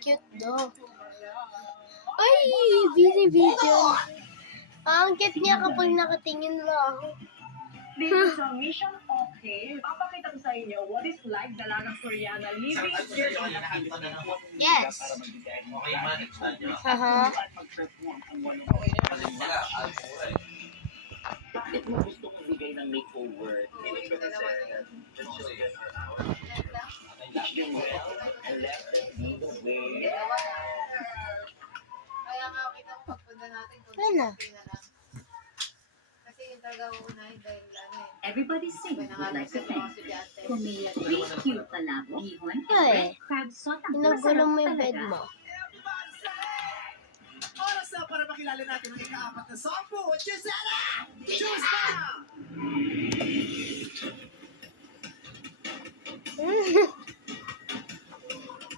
Cute daw. Ay, busy video. Ang cute niya kapag nakatingin lang. Dito sa Mission Okay, papakita ko sa inyo what is like dalagang Koreana living here in the Philippines. Yes. Haha. Bakit mo gusto kong bigay ng makeover? Meaning ko kasi the children are ours. Teach them well and let them be the way. Kaya nga kita ko pagpunta natin kung Ano? kasi yung talaga uunahin dahil ano eh. Everybody sing would like to thank. Kung may cute palabo, ihon, Ay, crab sauce, ang Ginugulo mo yung masarap bed mo. Oras na para makilala natin ang ika-apat na sampu. Gisela! Choose na!